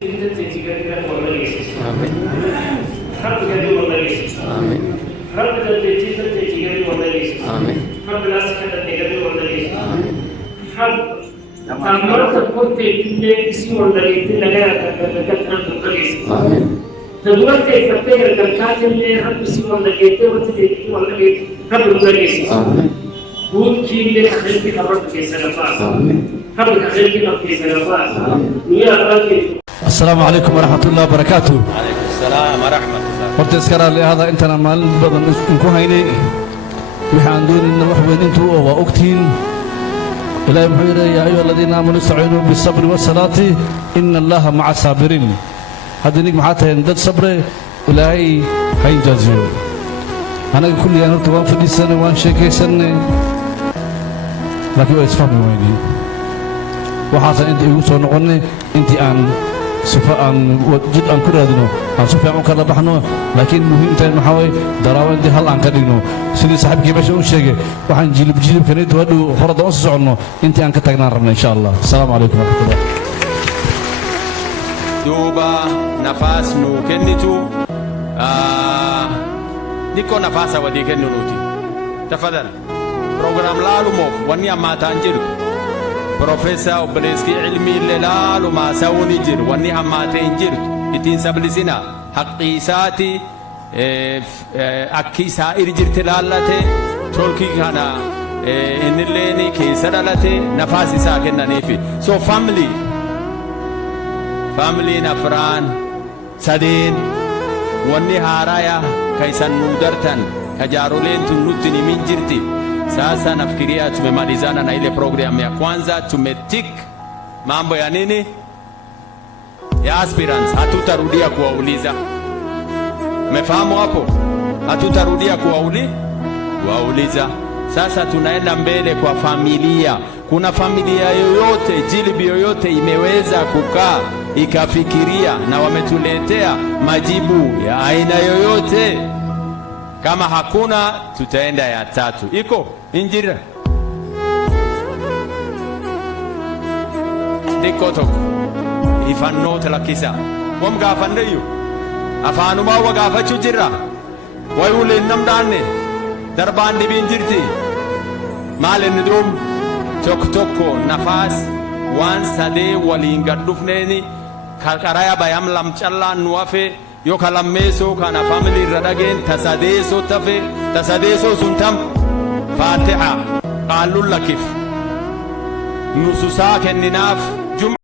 Amin. Amin. Amin. السلام عليكم ورحمة الله وبركاته. عليكم السلام ورحمة الله. horta iskara leehada intana maalin badan ku haynay waxaan doonaynaa wax weyn intuu waa ogtiin ilaahay wuxuu yiri yaa ayyuhal ladina aamanu istaciinu bis sabri was salati inna allaha ma'a sabirin hadii maxaa tahay dad sabre ilaahay hay jaziyo anaga kulliyan horta waan fadhiisanay waan sheekaysanay laakiin waa isfahmi weynay waxaas intii ugu soo noqonay intii aan سفاء جد أن كرادنو أن سفاء عن كلا بحنو لكن مهم تين محاوي دراوين دي هل عن كرينو سيدي صاحب كي باش أنشجع وحن جيل كنيت ودو فرض أنص عنه أنت أن كتجنا ربنا إن شاء الله. السلام عليكم ورحمة الله. دوبا نفاس نو كنيتو ديكو نفاسا ودي كنونوتي تفضل برنامج لالو موف ونيا ما تانجيرو بروفيسور وبليسكي علمي لالو ما ساوني جير وني أماتين جير إتين سبلسنا حقيساتي أكيسا إرجير تلالته تركي كنا إن الليني كيسرالته نفاسي ساكن نيفي so family نفران سدين وني هارايا كيسان نودرتن كجارولين تنوتني من جيرتي. Sasa nafikiria tumemalizana na ile program ya kwanza, tumetik mambo ya nini ya aspirants, hatutarudia kuwauliza. Umefahamu hapo? Hatutarudia kuwauliza. Sasa tunaenda mbele kwa familia. Kuna familia yoyote, jilbi yoyote imeweza kukaa ikafikiria na wametuletea majibu ya aina yoyote? Kama hakuna tutaenda ya tatu. Iko injira dikotok ifannoota lakkisa wam gaafandeeyyu afaanumaa wagaafachuu jirra way uleen nam dhaanne darbaan dhibiin jirti maal inni duum tokko nafaas waan sadee waliin gad dhufneeni qaraya bayam lam callaan nu hafe yoo kalammeesoo kana family irra dhageen tasadeesoo tafe tasadeesoo sun tam faatiha qaallun lakif nususaa kenninaaf